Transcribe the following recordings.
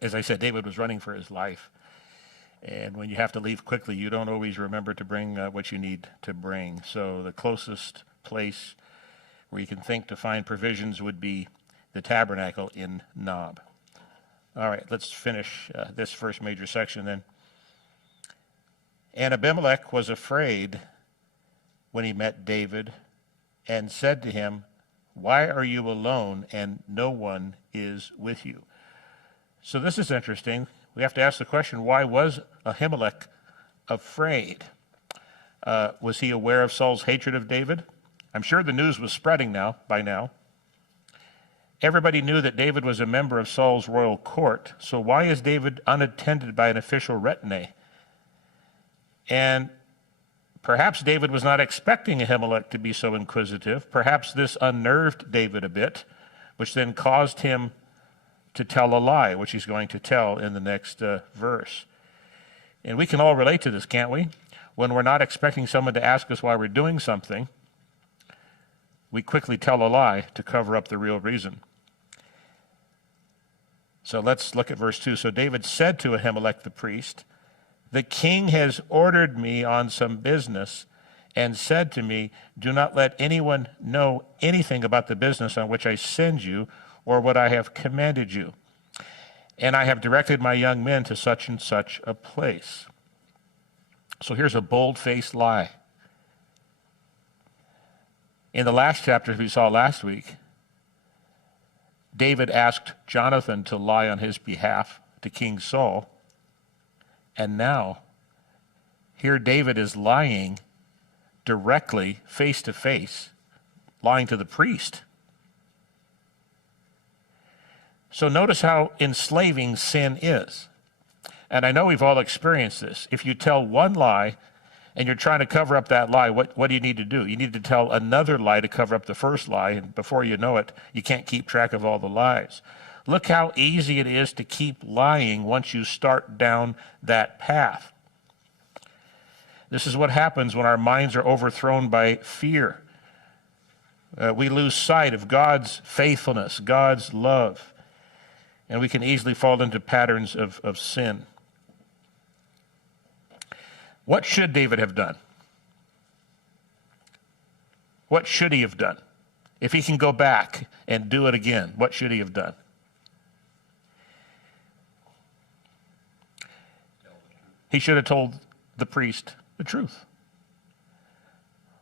As I said, David was running for his life. And when you have to leave quickly, you don't always remember to bring what you need to bring. So the closest place where you can think to find provisions would be the tabernacle in Nob. All right, let's finish this first major section then. And Abimelech was afraid when he met David and said to him, "Why are you alone and no one is with you?" So this is interesting. We have to ask the question, why was Ahimelech afraid? Was he aware of Saul's hatred of David? I'm sure the news was spreading by now. Everybody knew that David was a member of Saul's royal court, so why is David unattended by an official retinue? And perhaps David was not expecting Ahimelech to be so inquisitive. Perhaps this unnerved David a bit, which then caused him to tell a lie, which he's going to tell in the next verse. And we can all relate to this, can't we? When we're not expecting someone to ask us why we're doing something, we quickly tell a lie to cover up the real reason. So let's look at verse 2. So David said to Ahimelech the priest, "The king has ordered me on some business and said to me, 'Do not let anyone know anything about the business on which I send you or what I have commanded you. And I have directed my young men to such and such a place.'" So here's a bold-faced lie. In the last chapter we saw last week, David asked Jonathan to lie on his behalf to King Saul. And now, here David is lying directly, face to face, lying to the priest. So notice how enslaving sin is. And I know we've all experienced this. If you tell one lie and you're trying to cover up that lie, what do you need to do? You need to tell another lie to cover up the first lie, and before you know it, you can't keep track of all the lies. Look how easy it is to keep lying once you start down that path. This is what happens when our minds are overthrown by fear. We lose sight of God's faithfulness, God's love, and we can easily fall into patterns of sin. What should David have done? What should he have done? If he can go back and do it again, what should he have done? He should have told the priest the truth.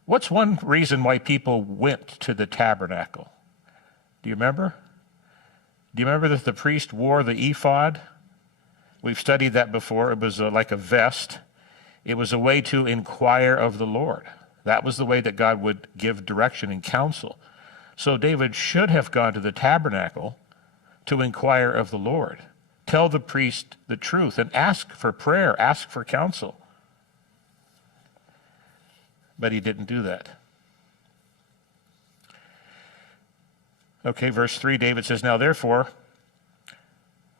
What's one reason why people went to the tabernacle? Do you remember? Do you remember that the priest wore the ephod? We've studied that before. It was like a vest. It was a way to inquire of the Lord. That was the way that God would give direction and counsel. So David should have gone to the tabernacle to inquire of the Lord. Tell the priest the truth and ask for prayer, ask for counsel. But he didn't do that. Okay, verse 3, David says, "Now therefore,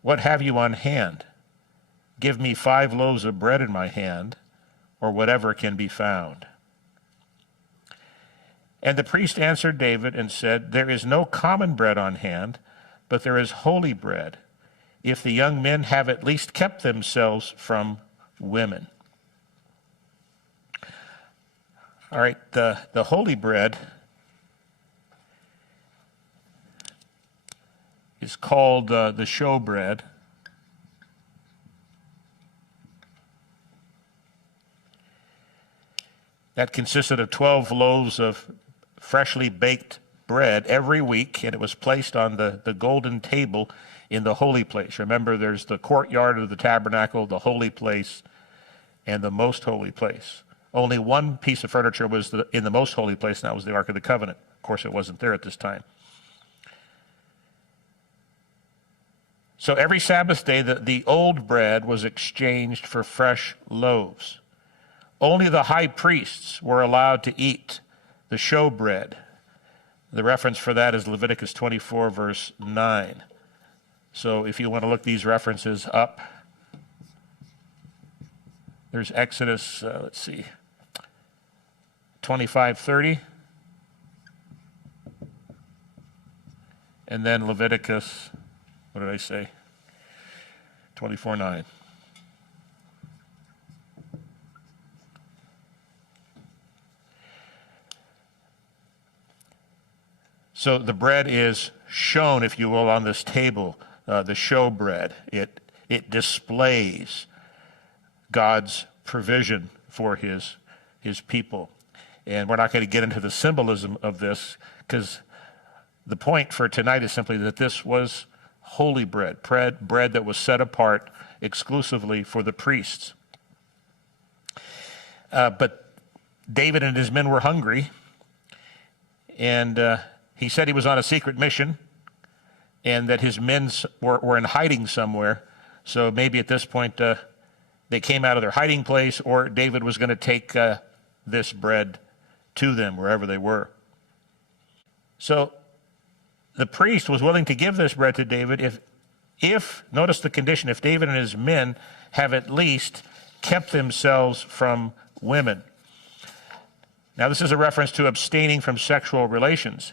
what have you on hand? Give me 5 loaves of bread in my hand, or whatever can be found." And the priest answered David and said, "There is no common bread on hand, but there is holy bread, if the young men have at least kept themselves from women." All right, the holy bread is called the showbread. That consisted of 12 loaves of freshly baked bread every week, and it was placed on the golden table in the holy place. Remember, there's the courtyard of the tabernacle, the holy place, and the most holy place. Only one piece of furniture was in the most holy place, and that was the Ark of the Covenant. Of course, it wasn't there at this time. So every Sabbath day, the old bread was exchanged for fresh loaves. Only the high priests were allowed to eat the showbread. The reference for that is Leviticus 24, verse 9. So if you want to look these references up, there's Exodus, 25:30, and then Leviticus, what did I say? 24:9. So the bread is shown, if you will, on this table, the show bread. It displays God's provision for his people. And we're not going to get into the symbolism of this, because the point for tonight is simply that this was holy bread that was set apart exclusively for the priests. But David and his men were hungry, and he said he was on a secret mission, and that his men were in hiding somewhere. So maybe at this point they came out of their hiding place, or David was going to take this bread to them wherever they were. So the priest was willing to give this bread to David if notice the condition, if David and his men have at least kept themselves from women. Now this is a reference to abstaining from sexual relations.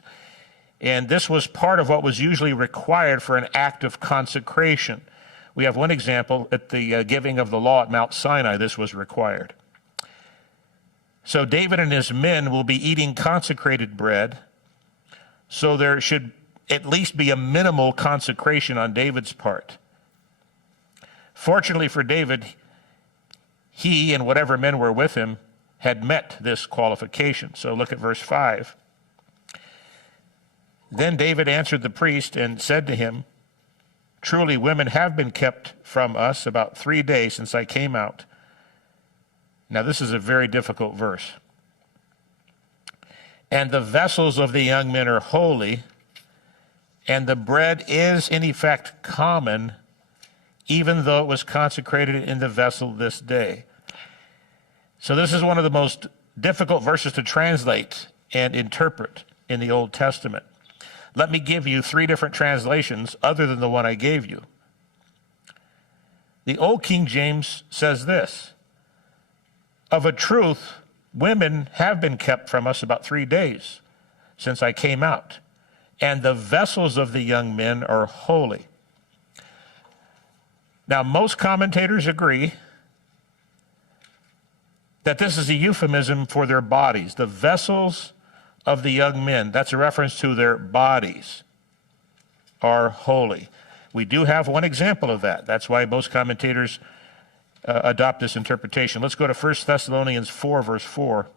And this was part of what was usually required for an act of consecration. We have one example at the giving of the law at Mount Sinai. This was required. So David and his men will be eating consecrated bread. So there should at least be a minimal consecration on David's part. Fortunately for David, he and whatever men were with him had met this qualification. So look at verse 5. Then David answered the priest and said to him, "Truly women have been kept from us about 3 days since I came out." Now this is a very difficult verse. "And the vessels of the young men are holy, and the bread is in effect common, even though it was consecrated in the vessel this day." So this is one of the most difficult verses to translate and interpret in the Old Testament. Let me give you 3 different translations other than the one I gave you. The Old King James says this: "Of a truth, women have been kept from us about 3 days since I came out, and the vessels of the young men are holy." Now, most commentators agree that this is a euphemism for their bodies. The vessels of the young men, that's a reference to their bodies, are holy. We do have one example of that. That's why most commentators adopt this interpretation. Let's go to 1 Thessalonians 4, verse 4.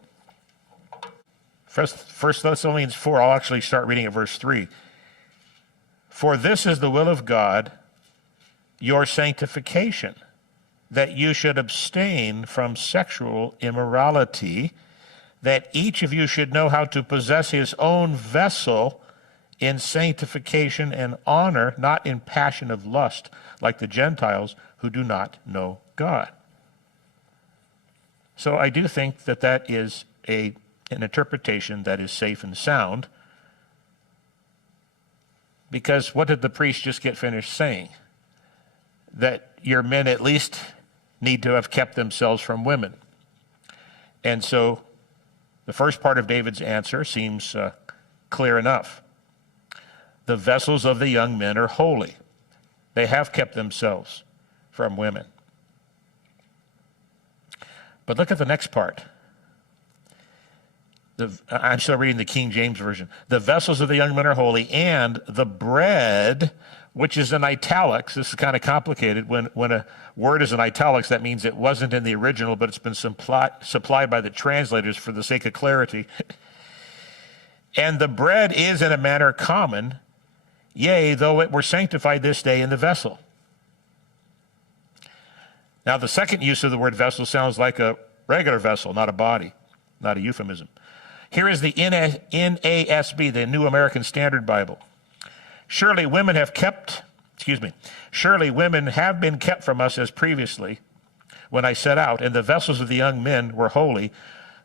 1 Thessalonians 4, I'll actually start reading at verse 3. "For this is the will of God, your sanctification, that you should abstain from sexual immorality, that each of you should know how to possess his own vessel in sanctification and honor, not in passion of lust, like the Gentiles who do not know God." So I do think that that is an interpretation that is safe and sound, because what did the priest just get finished saying? That your men at least need to have kept themselves from women. And so the first part of David's answer seems clear enough. The vessels of the young men are holy. They have kept themselves from women. But look at the next part. I'm still reading the King James Version. "The vessels of the young men are holy, and the bread," which is in italics. This is kind of complicated. When a word is in italics, that means it wasn't in the original, but it's been supplied by the translators for the sake of clarity. "And the bread is in a manner common, yea, though it were sanctified this day in the vessel." Now, the second use of the word vessel sounds like a regular vessel, not a body, not a euphemism. Here is the NASB, the New American Standard Bible. Surely women have been kept from us as previously when I set out, and the vessels of the young men were holy,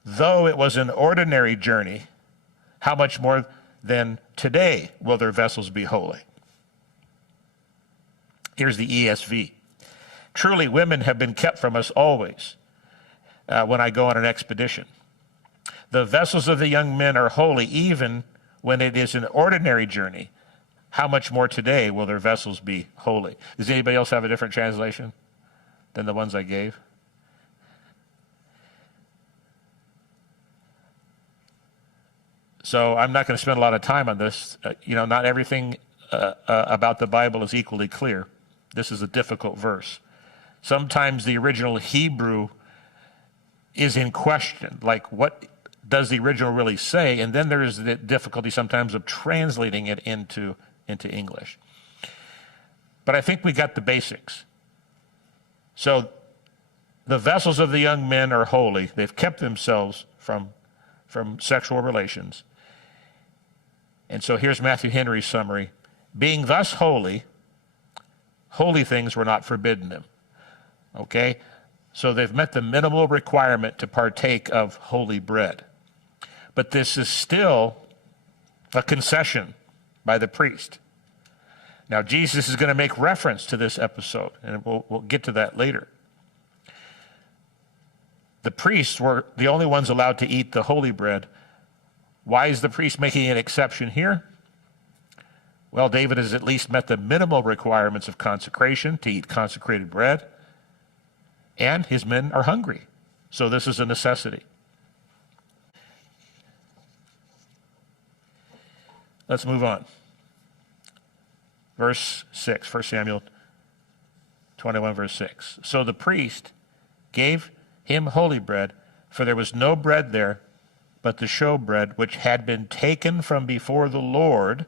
though it was an ordinary journey. How much more than today will their vessels be holy? Here's the ESV. "Truly women have been kept from us always when I go on an expedition. The vessels of the young men are holy, even when it is an ordinary journey. how much more today will their vessels be holy? Does anybody else have a different translation than the ones I gave? So I'm not going to spend a lot of time on this. Not everything about the Bible is equally clear. This is a difficult verse. Sometimes the original Hebrew is in question, like what does the original really say? And then there is the difficulty sometimes of translating it into English. But I think we got the basics. So the vessels of the young men are holy. They've kept themselves from sexual relations. And so here's Matthew Henry's summary. Being thus holy, holy things were not forbidden them. Okay? So they've met the minimal requirement to partake of holy bread. But this is still a concession by the priest. Now, Jesus is going to make reference to this episode, and we'll get to that later. The priests were the only ones allowed to eat the holy bread. Why is the priest making an exception here? Well, David has at least met the minimal requirements of consecration to eat consecrated bread, and his men are hungry. So this is a necessity. Let's move on. Verse 6, 1 Samuel 21, verse 6. So the priest gave him holy bread, for there was no bread there but the showbread which had been taken from before the Lord,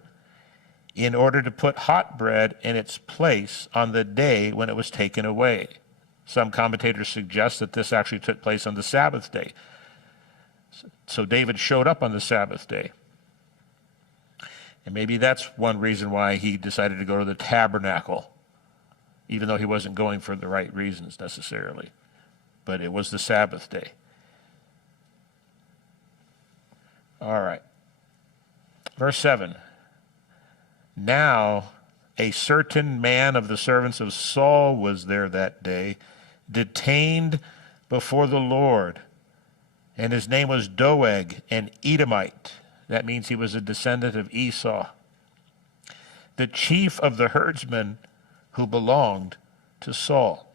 in order to put hot bread in its place on the day when it was taken away. Some commentators suggest that this actually took place on the Sabbath day. So David showed up on the Sabbath day. And maybe that's one reason why he decided to go to the tabernacle, even though he wasn't going for the right reasons necessarily. But it was the Sabbath day. All right. Verse 7. Now a certain man of the servants of Saul was there that day, detained before the Lord, and his name was Doeg, an Edomite. That means he was a descendant of Esau, the chief of the herdsmen who belonged to Saul.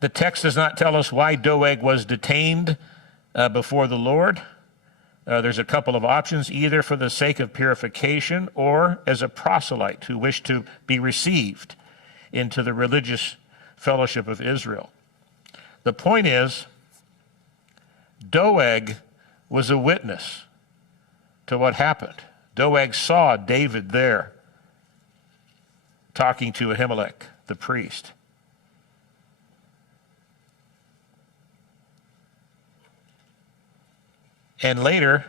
The text does not tell us why Doeg was detained before the Lord. There's a couple of options, either for the sake of purification or as a proselyte who wished to be received into the religious fellowship of Israel. The point is, Doeg was a witness to what happened. Doeg saw David there talking to Ahimelech, the priest. And later,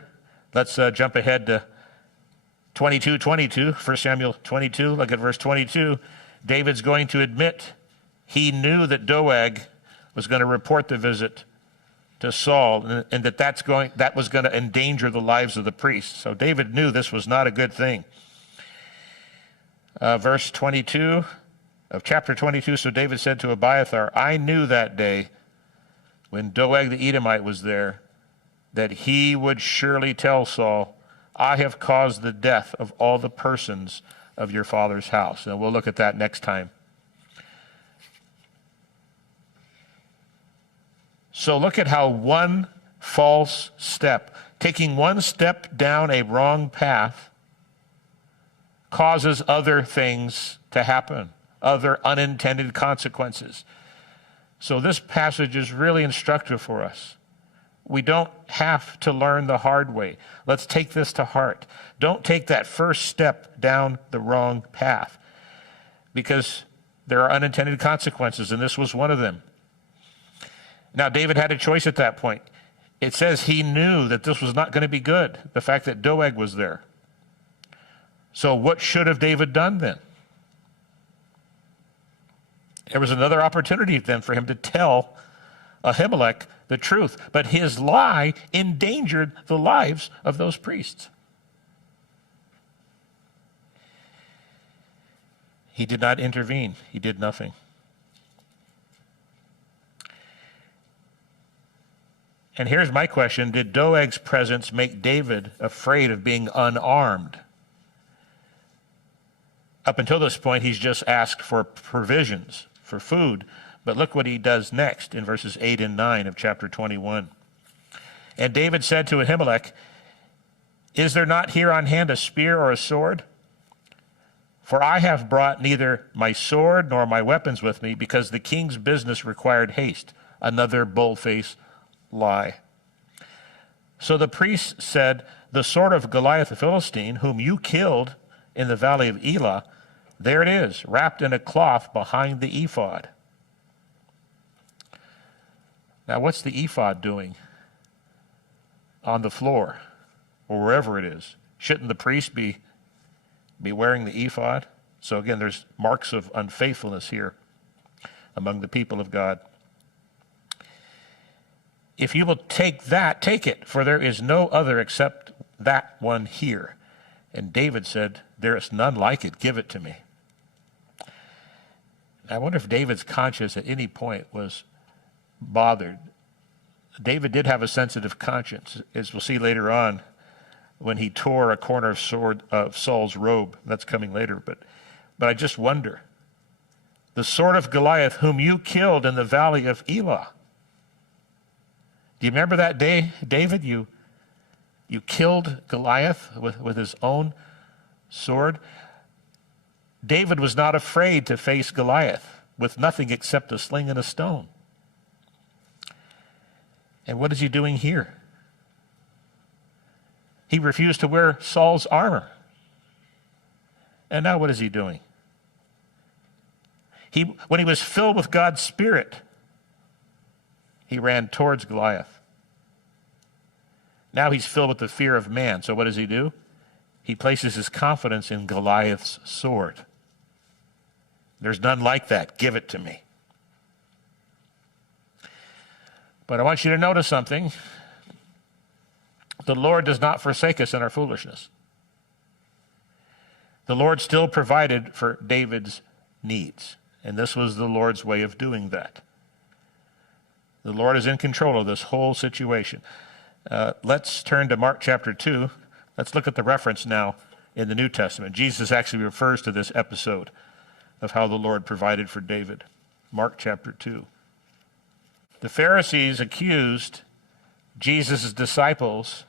let's jump ahead to 22:22, 1 Samuel 22, look at verse 22. David's going to admit he knew that Doeg was going to report the visit to Saul, and that was going to endanger the lives of the priests. So David knew this was not a good thing. Verse 22 of chapter 22, so David said to Abiathar, I knew that day when Doeg the Edomite was there, that he would surely tell Saul, I have caused the death of all the persons of your father's house. And we'll look at that next time. So look at how one false step, taking one step down a wrong path, causes other things to happen, other unintended consequences. So this passage is really instructive for us. We don't have to learn the hard way. Let's take this to heart. Don't take that first step down the wrong path, because there are unintended consequences, and this was one of them. Now, David had a choice at that point. It says he knew that this was not going to be good, the fact that Doeg was there. So what should have David done then? There was another opportunity then for him to tell Ahimelech the truth, but his lie endangered the lives of those priests. He did not intervene. He did nothing. And here's my question. Did Doeg's presence make David afraid of being unarmed? Up until this point, he's just asked for provisions, for food. But look what he does next in verses 8 and 9 of chapter 21. And David said to Ahimelech, "Is there not here on hand a spear or a sword? For I have brought neither my sword nor my weapons with me, because the king's business required haste." Another bold-faced lie. So the priest said, "The sword of Goliath the Philistine, whom you killed in the valley of Elah, there it is, wrapped in a cloth behind the ephod." Now, what's the ephod doing on the floor or wherever it is? Shouldn't the priest be wearing the ephod? So again, there's marks of unfaithfulness here among the people of God. "If you will take that, take it, for there is no other except that one here." And David said, "There is none like it. Give it to me." I wonder if David's conscience at any point was bothered. David did have a sensitive conscience, as we'll see later on when he tore a corner of Saul's robe. That's coming later. But I just wonder, the sword of Goliath, whom you killed in the valley of Elah. Do you remember that day, David? You killed Goliath with his own sword. David was not afraid to face Goliath with nothing except a sling and a stone. And what is he doing here? He refused to wear Saul's armor. And now what is he doing? When he was filled with God's Spirit, he ran towards Goliath. Now he's filled with the fear of man. So what does he do? He places his confidence in Goliath's sword. "There's none like that. Give it to me." But I want you to notice something. The Lord does not forsake us in our foolishness. The Lord still provided for David's needs, and this was the Lord's way of doing that. The Lord is in control of this whole situation. Let's turn to Mark chapter 2. Let's look at the reference now in the New Testament. Jesus actually refers to this episode of how the Lord provided for David. Mark chapter 2. The Pharisees accused Jesus' disciples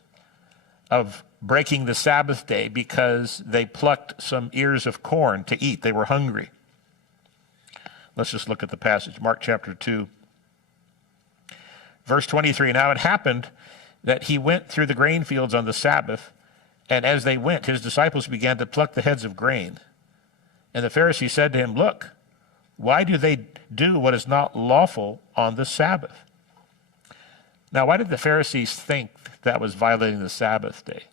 of breaking the Sabbath day because they plucked some ears of corn to eat. They were hungry. Let's just look at the passage. Mark chapter 2, verse 23. "Now it happened that he went through the grain fields on the Sabbath, and as they went, his disciples began to pluck the heads of grain. And the Pharisees said to him, 'Look, why do they do what is not lawful on the Sabbath?'" Now, why did the Pharisees think that was violating the Sabbath day?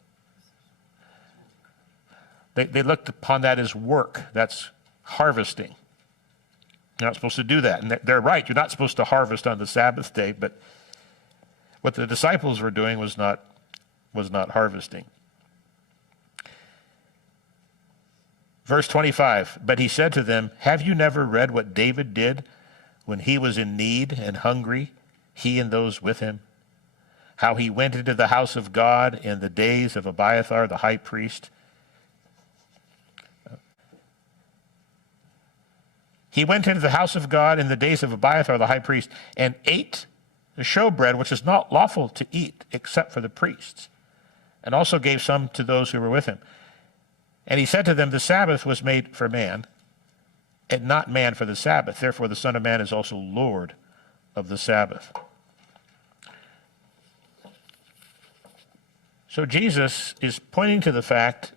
They looked upon that as work. That's harvesting. You're not supposed to do that. And they're right. You're not supposed to harvest on the Sabbath day. But what the disciples were doing was not harvesting. Verse 25, "But he said to them, 'Have you never read what David did when he was in need and hungry, he and those with him? How he went into the house of God in the days of Abiathar the high priest. He went into the house of God in the days of Abiathar the high priest and ate the showbread, which is not lawful to eat except for the priests, and also gave some to those who were with him. And he said to them, the Sabbath was made for man, and not man for the Sabbath. Therefore the Son of Man is also Lord of the Sabbath.'" So Jesus is pointing to the fact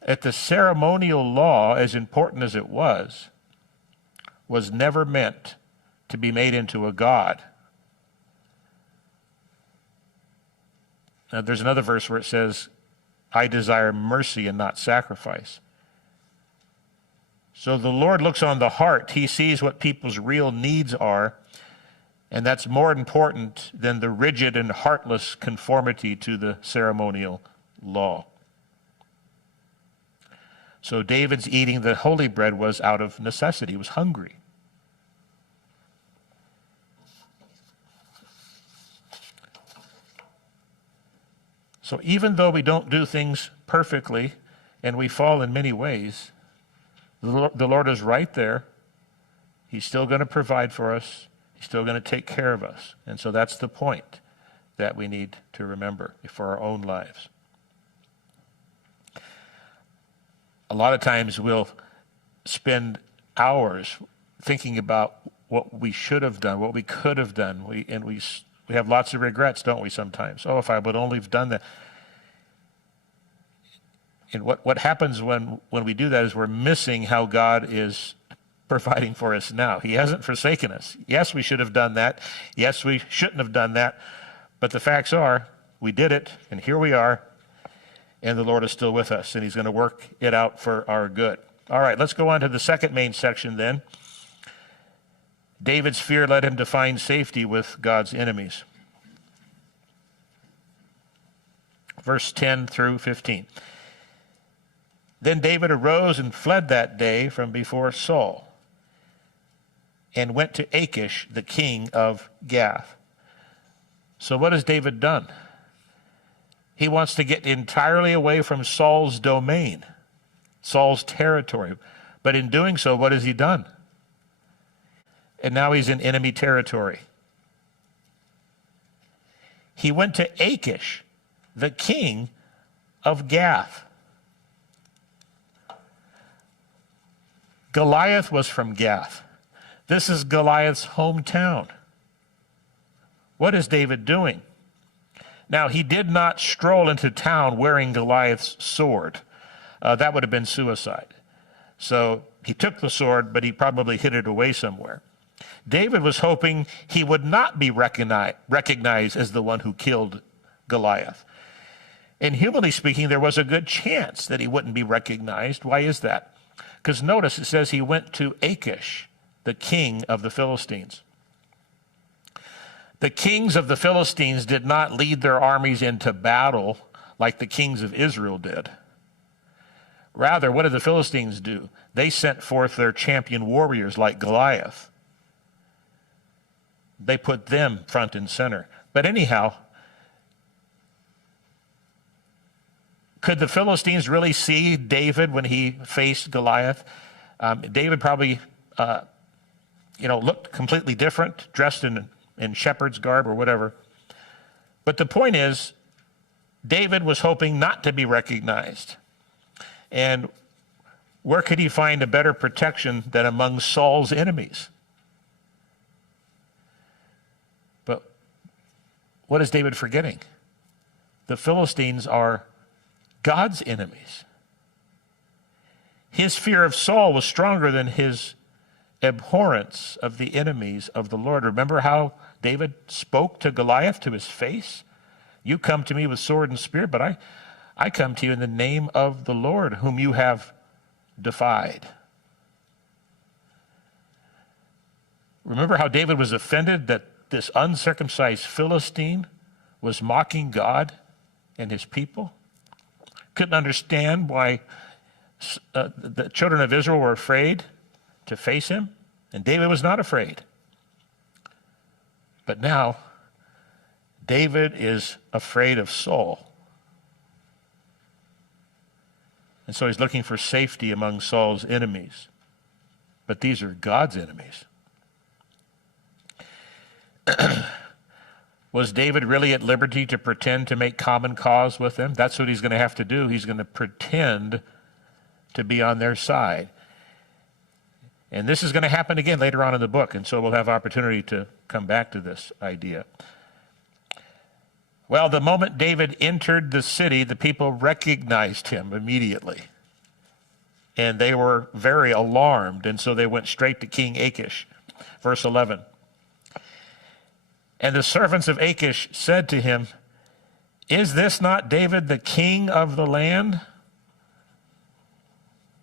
that the ceremonial law, as important as it was never meant to be made into a god. Now, there's another verse where it says, "I desire mercy and not sacrifice." So the Lord looks on the heart. He sees what people's real needs are, and that's more important than the rigid and heartless conformity to the ceremonial law. So David's eating the holy bread was out of necessity. He was hungry. So even though we don't do things perfectly, and we fall in many ways, the Lord is right there. He's still going to provide for us. He's still going to take care of us. And so that's the point that we need to remember for our own lives. A lot of times we'll spend hours thinking about what we should have done, what we could have done. We have lots of regrets, don't we, sometimes? Oh, if I would only have done that. And what happens when we do that is we're missing how God is providing for us now. He hasn't forsaken us. Yes, we should have done that. Yes, we shouldn't have done that. But the facts are, we did it, and here we are, and the Lord is still with us, and he's going to work it out for our good. All right, let's go on to the second main section then. David's fear led him to find safety with God's enemies. Verse 10 through 15. Then David arose and fled that day from before Saul, and went to Achish, the king of Gath. So what has David done? He wants to get entirely away from Saul's domain, Saul's territory. But in doing so, what has he done? And now he's in enemy territory. He went to Achish, the king of Gath. Goliath was from Gath. This is Goliath's hometown. What is David doing? Now, he did not stroll into town wearing Goliath's sword. That would have been suicide. So he took the sword, but he probably hid it away somewhere. David was hoping he would not be recognized as the one who killed Goliath. And humanly speaking, there was a good chance that he wouldn't be recognized. Why is that? Because notice it says he went to Achish, the king of the Philistines. The kings of the Philistines did not lead their armies into battle like the kings of Israel did. Rather, what did the Philistines do? They sent forth their champion warriors like Goliath. They put them front and center. But anyhow, could the Philistines really see David when he faced Goliath? David probably, looked completely different, dressed in shepherd's garb or whatever. But the point is, David was hoping not to be recognized. And where could he find a better protection than among Saul's enemies? But what is David forgetting? The Philistines are God's enemies. His fear of Saul was stronger than his abhorrence of the enemies of the Lord. Remember how David spoke to Goliath to his face? You come to me with sword and spear, but I come to you in the name of the Lord, whom you have defied. Remember how David was offended that this uncircumcised Philistine was mocking God and his people? Couldn't understand why the children of Israel were afraid to face him, and David was not afraid. But now, David is afraid of Saul. And so he's looking for safety among Saul's enemies. But these are God's enemies. Was David really at liberty to pretend to make common cause with them? That's what he's going to have to do. He's going to pretend to be on their side. And this is going to happen again later on in the book, and so we'll have opportunity to come back to this idea. Well, the moment David entered the city, the people recognized him immediately. And they were very alarmed, and so they went straight to King Achish. Verse 11. And the servants of Achish said to him, "Is this not David, the king of the land?"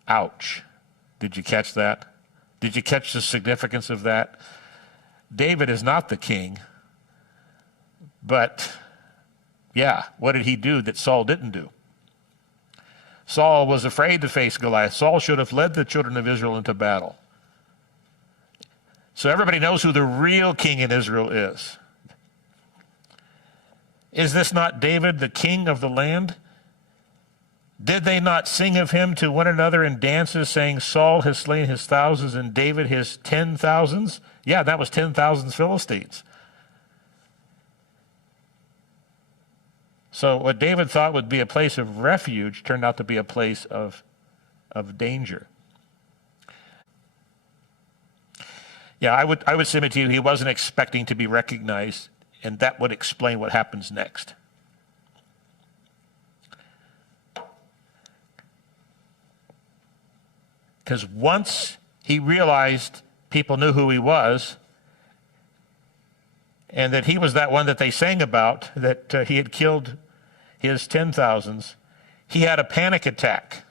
Ouch. Did you catch that? Did you catch the significance of that? David is not the king, but yeah, what did he do that Saul didn't do? Saul was afraid to face Goliath. Saul should have led the children of Israel into battle. So everybody knows who the real king in Israel is. Is this not David, the king of the land? Did they not sing of him to one another in dances, saying, Saul has slain his thousands and David his 10,000s? Yeah, that was 10,000 Philistines. So what David thought would be a place of refuge turned out to be a place of danger. Yeah, I would submit to you, he wasn't expecting to be recognized, and that would explain what happens next. Because once he realized people knew who he was, and that he was that one that they sang about, that he had killed his 10,000s, he had a panic attack.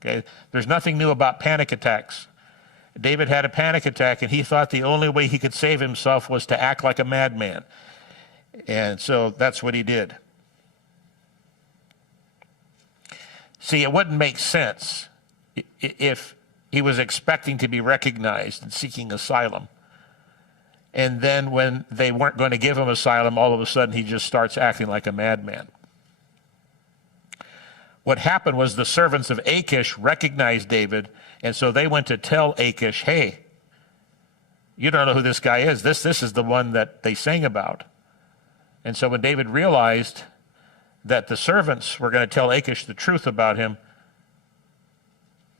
Okay? There's nothing new about panic attacks. David had a panic attack, and he thought the only way he could save himself was to act like a madman. And so that's what he did. See, it wouldn't make sense if he was expecting to be recognized and seeking asylum, and then when they weren't going to give him asylum, all of a sudden he just starts acting like a madman. What happened was the servants of Achish recognized David, and so they went to tell Achish, hey, you don't know who this guy is. This is the one that they sang about. And so when David realized that the servants were going to tell Achish the truth about him,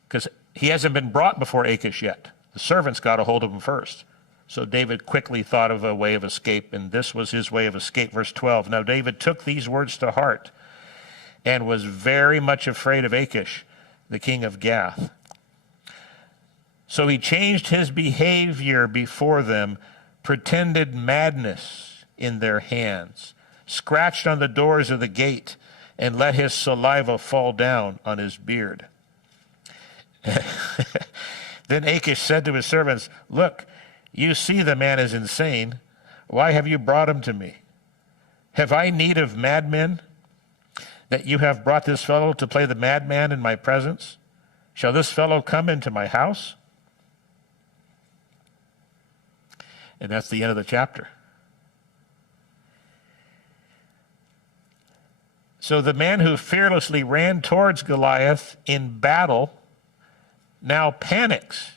because he hasn't been brought before Achish yet. The servants got a hold of him first. So David quickly thought of a way of escape, and this was his way of escape. Verse 12, now David took these words to heart and was very much afraid of Achish, the king of Gath. So he changed his behavior before them, pretended madness in their hands, scratched on the doors of the gate, and let his saliva fall down on his beard. Then Achish said to his servants, look, you see the man is insane. Why have you brought him to me? Have I need of madmen, that you have brought this fellow to play the madman in my presence? Shall this fellow come into my house? And that's the end of the chapter. So the man who fearlessly ran towards Goliath in battle now panics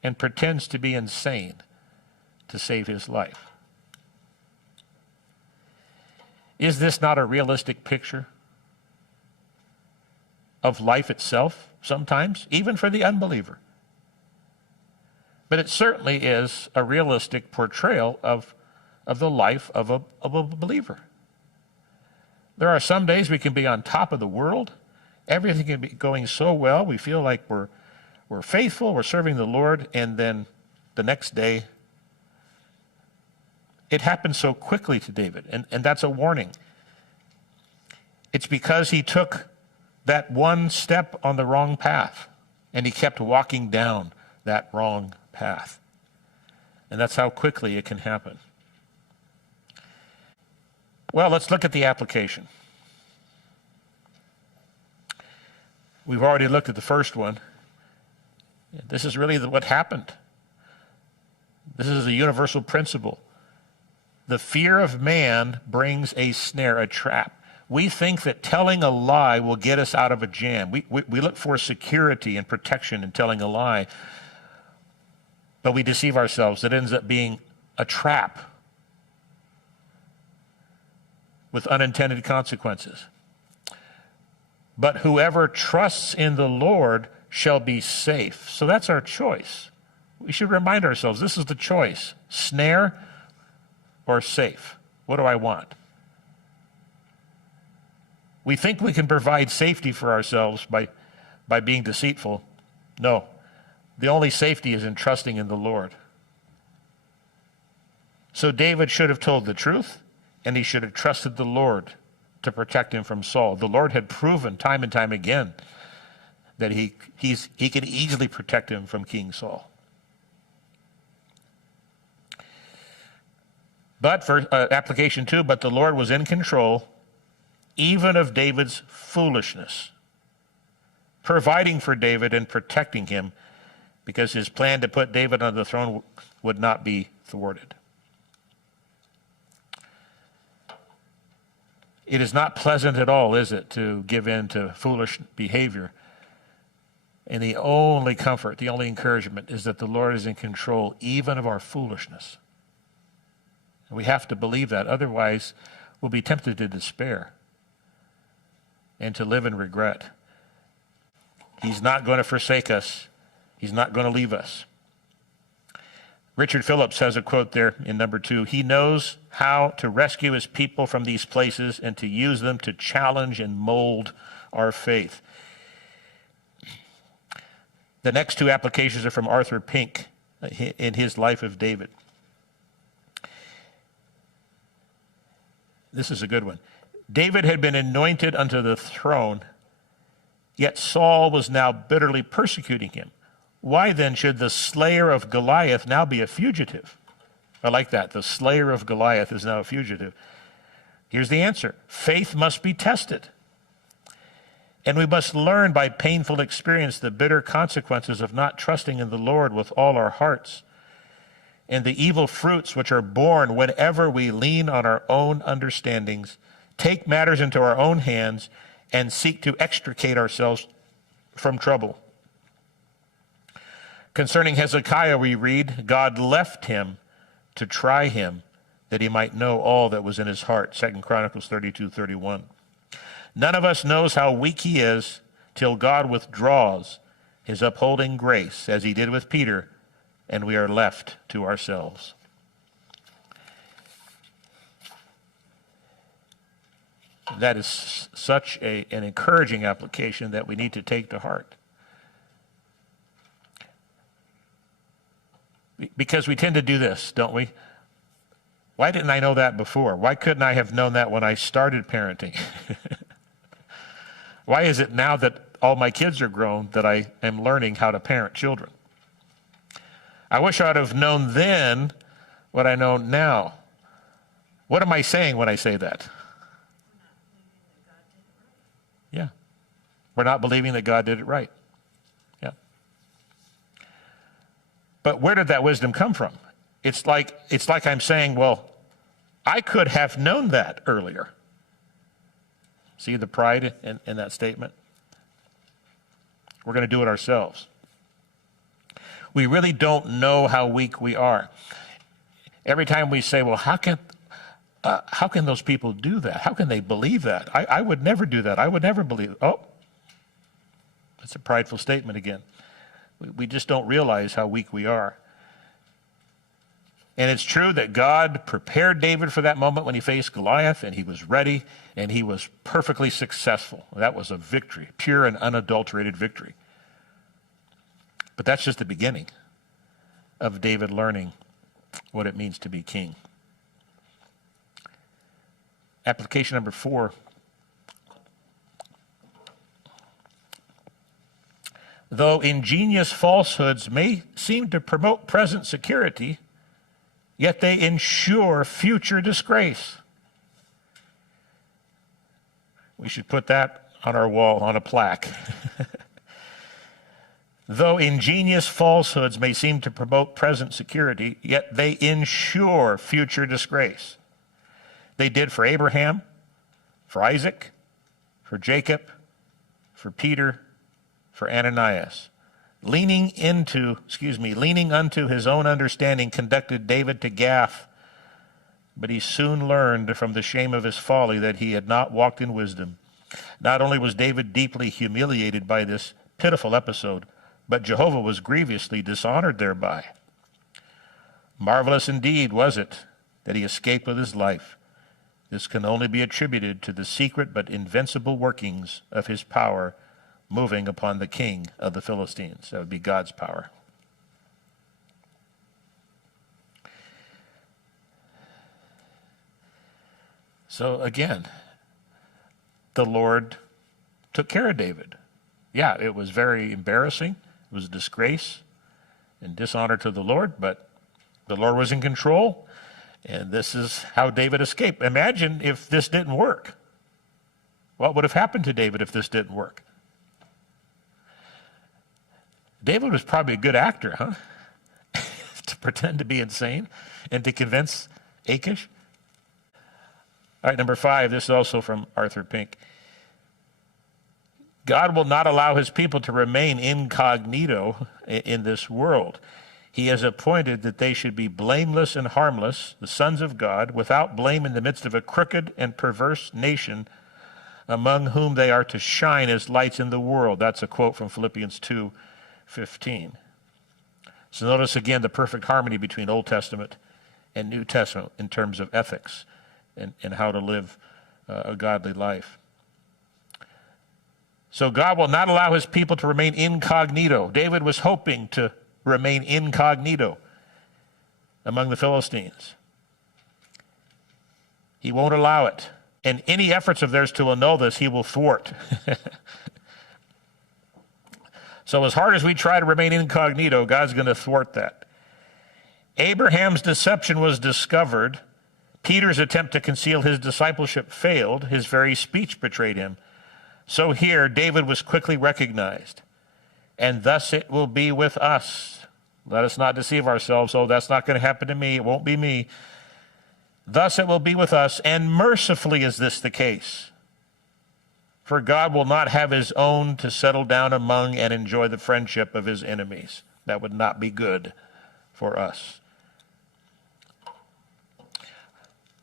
and pretends to be insane to save his life. Is this not a realistic picture of life itself sometimes, even for the unbeliever? But it certainly is a realistic portrayal of the life of a believer. There are some days we can be on top of the world. Everything can be going so well. We feel like we're faithful, we're serving the Lord, and then the next day, it happened so quickly to David, and that's a warning. It's because he took that one step on the wrong path, and he kept walking down that wrong path. And that's how quickly it can happen. Well, let's look at the application. We've already looked at the first one. This is really what happened. This is a universal principle. The fear of man brings a snare, a trap. We think that telling a lie will get us out of a jam. We look for security and protection in telling a lie, but we deceive ourselves. It ends up being a trap with unintended consequences. But whoever trusts in the Lord shall be safe. So that's our choice. We should remind ourselves, this is the choice: snare or safe. What do I want? We think we can provide safety for ourselves by being deceitful. No, the only safety is in trusting in the Lord. So David should have told the truth, and he should have trusted the Lord to protect him from Saul. The Lord had proven time and time again that he could easily protect him from King Saul. But for application 2, but the Lord was in control even of David's foolishness, providing for David and protecting him, because his plan to put David on the throne would not be thwarted. It is not pleasant at all, is it, to give in to foolish behavior. And the only comfort, the only encouragement is that the Lord is in control even of our foolishness. And we have to believe that. Otherwise, we'll be tempted to despair and to live in regret. He's not going to forsake us. He's not going to leave us. Richard Phillips has a quote there in number 2. He knows how to rescue his people from these places and to use them to challenge and mold our faith. The next 2 applications are from Arthur Pink in his Life of David. This is a good one. David had been anointed unto the throne, yet Saul was now bitterly persecuting him. Why then should the slayer of Goliath now be a fugitive? I like that. The slayer of Goliath is now a fugitive. Here's the answer. Faith must be tested. And we must learn by painful experience the bitter consequences of not trusting in the Lord with all our hearts, and the evil fruits which are born whenever we lean on our own understandings, take matters into our own hands, and seek to extricate ourselves from trouble. Concerning Hezekiah, we read, God left him to try him, that he might know all that was in his heart. 2 Chronicles 32:31. None of us knows how weak he is till God withdraws his upholding grace, as he did with Peter, and we are left to ourselves. That is such an encouraging application that we need to take to heart. Because we tend to do this, don't we? Why didn't I know that before? Why couldn't I have known that when I started parenting? Why is it now that all my kids are grown that I am learning how to parent children? I wish I would have known then what I know now. What am I saying when I say that? Yeah. We're not believing that God did it right. Yeah. But where did that wisdom come from? It's like I'm saying, well, I could have known that earlier. See the pride in that statement? We're going to do it ourselves. We really don't know how weak we are. Every time we say, well, how can those people do that? How can they believe that? I would never do that. I would never believe it. Oh, that's a prideful statement again. We just don't realize how weak we are. And it's true that God prepared David for that moment when he faced Goliath, and he was ready, and he was perfectly successful. That was a victory, pure and unadulterated victory. But that's just the beginning of David learning what it means to be king. Application number 4. Though ingenious falsehoods may seem to promote present security, yet they ensure future disgrace. We should put that on our wall on a plaque. Though ingenious falsehoods may seem to promote present security, yet they ensure future disgrace. They did for Abraham, for Isaac, for Jacob, for Peter, for Ananias. Leaning unto his own understanding conducted David to Gath, but he soon learned from the shame of his folly that he had not walked in wisdom. Not only was David deeply humiliated by this pitiful episode, but Jehovah was grievously dishonored thereby. Marvelous indeed was it that he escaped with his life. This can only be attributed to the secret but invincible workings of his power moving upon the king of the Philistines. That would be God's power. So again, the Lord took care of David. Yeah, it was very embarrassing. It was a disgrace and dishonor to the Lord, but the Lord was in control, and this is how David escaped. Imagine if this didn't work. What would have happened to David if this didn't work? David was probably a good actor, huh? To pretend to be insane and to convince Achish. All right, number 5, this is also from Arthur Pink. God will not allow his people to remain incognito in this world. He has appointed that they should be blameless and harmless, the sons of God, without blame in the midst of a crooked and perverse nation, among whom they are to shine as lights in the world. That's a quote from Philippians 2:15. So notice again the perfect harmony between Old Testament and New Testament in terms of ethics and how to live a godly life. So God will not allow his people to remain incognito. David was hoping to remain incognito among the Philistines. He won't allow it. And any efforts of theirs to annul this, he will thwart. So as hard as we try to remain incognito, God's going to thwart that. Abraham's deception was discovered. Peter's attempt to conceal his discipleship failed. His very speech betrayed him. So here, David was quickly recognized. And thus it will be with us. Let us not deceive ourselves. Oh, that's not going to happen to me. It won't be me. Thus it will be with us, and mercifully is this the case. For God will not have his own to settle down among and enjoy the friendship of his enemies. That would not be good for us.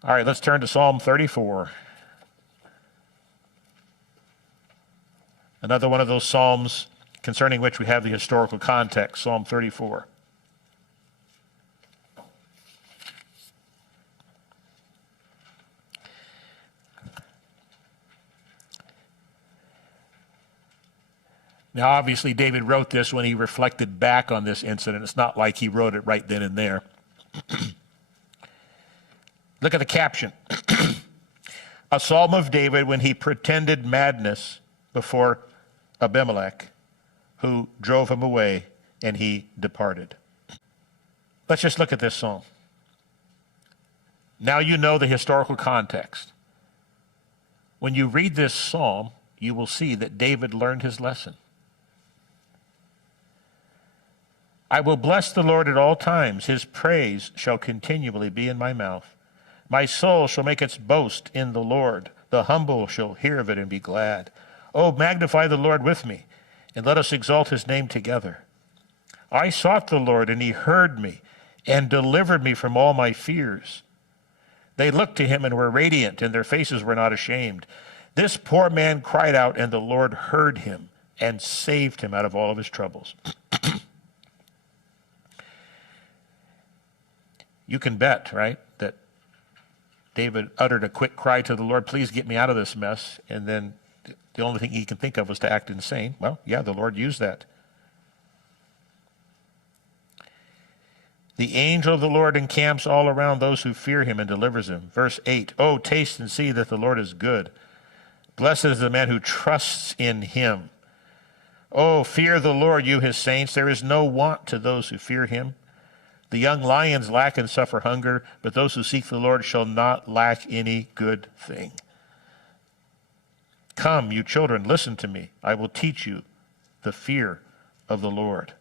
All right, let's turn to Psalm 34. Another one of those psalms concerning which we have the historical context, Psalm 34. Now, obviously, David wrote this when he reflected back on this incident. It's not like he wrote it right then and there. Look at the caption. A psalm of David when he pretended madness before Abimelech, who drove him away, and he departed. Let's just look at this psalm. Now you know the historical context. When you read this psalm, you will see that David learned his lesson. I will bless the Lord at all times. His praise shall continually be in my mouth. My soul shall make its boast in the Lord. The humble shall hear of it and be glad. Oh, magnify the Lord with me, and let us exalt his name together. I sought the Lord, and he heard me and delivered me from all my fears. They looked to him and were radiant, and their faces were not ashamed. This poor man cried out, and the Lord heard him and saved him out of all of his troubles. You can bet, right, that David uttered a quick cry to the Lord, please get me out of this mess, and then the only thing he can think of was to act insane. Well, yeah, the Lord used that. The angel of the Lord encamps all around those who fear him and delivers them. Verse 8, oh, taste and see that the Lord is good. Blessed is the man who trusts in him. Oh, fear the Lord, you his saints. There is no want to those who fear him. The young lions lack and suffer hunger, but those who seek the Lord shall not lack any good thing. Come, you children, listen to me. I will teach you the fear of the Lord.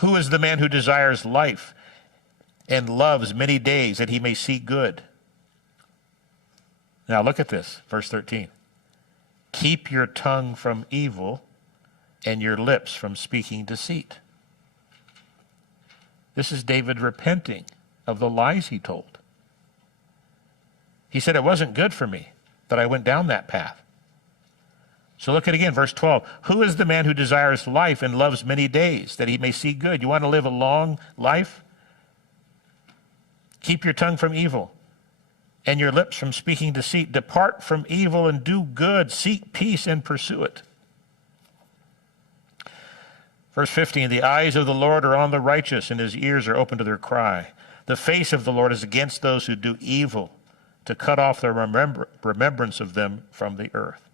Who is the man who desires life and loves many days that he may see good? Now look at this, verse 13. Keep your tongue from evil and your lips from speaking deceit. This is David repenting of the lies he told. He said, it wasn't good for me that I went down that path. So look at again, verse 12. Who is the man who desires life and loves many days, that he may see good? You want to live a long life? Keep your tongue from evil and your lips from speaking deceit. Depart from evil and do good. Seek peace and pursue it. Verse 15, the eyes of the Lord are on the righteous, and his ears are open to their cry. The face of the Lord is against those who do evil, to cut off the remembrance of them from the earth.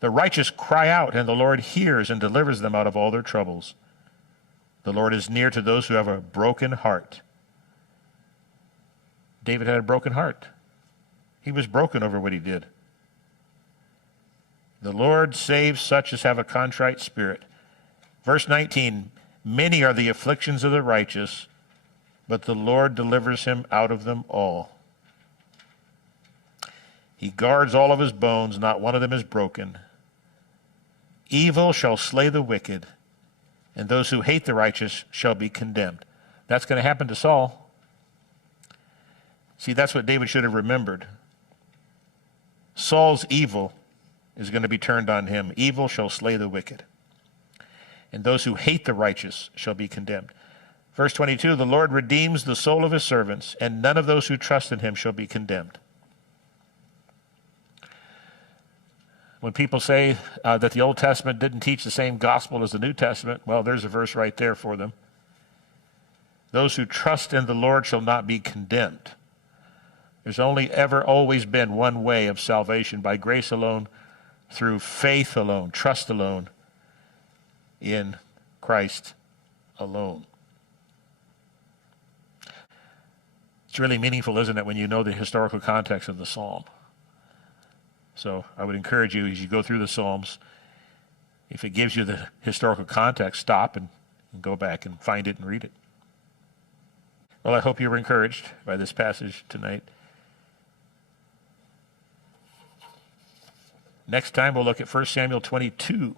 The righteous cry out, and the Lord hears and delivers them out of all their troubles. The Lord is near to those who have a broken heart. David had a broken heart. He was broken over what he did. The Lord saves such as have a contrite spirit. Verse 19, many are the afflictions of the righteous, but the Lord delivers him out of them all. He guards all of his bones, not one of them is broken. Evil shall slay the wicked, and those who hate the righteous shall be condemned. That's going to happen to Saul. See, that's what David should have remembered. Saul's evil is going to be turned on him. Evil shall slay the wicked, and those who hate the righteous shall be condemned. Verse 22, the Lord redeems the soul of his servants, and none of those who trust in him shall be condemned. When people say that the Old Testament didn't teach the same gospel as the New Testament, well, there's a verse right there for them. Those who trust in the Lord shall not be condemned. There's only ever always been one way of salvation, by grace alone, through faith alone, trust alone, in Christ alone. It's really meaningful, isn't it, when you know the historical context of the psalm? So I would encourage you, as you go through the Psalms, if it gives you the historical context, stop and go back and find it and read it. Well, I hope you were encouraged by this passage tonight. Next time we'll look at 1 Samuel 22.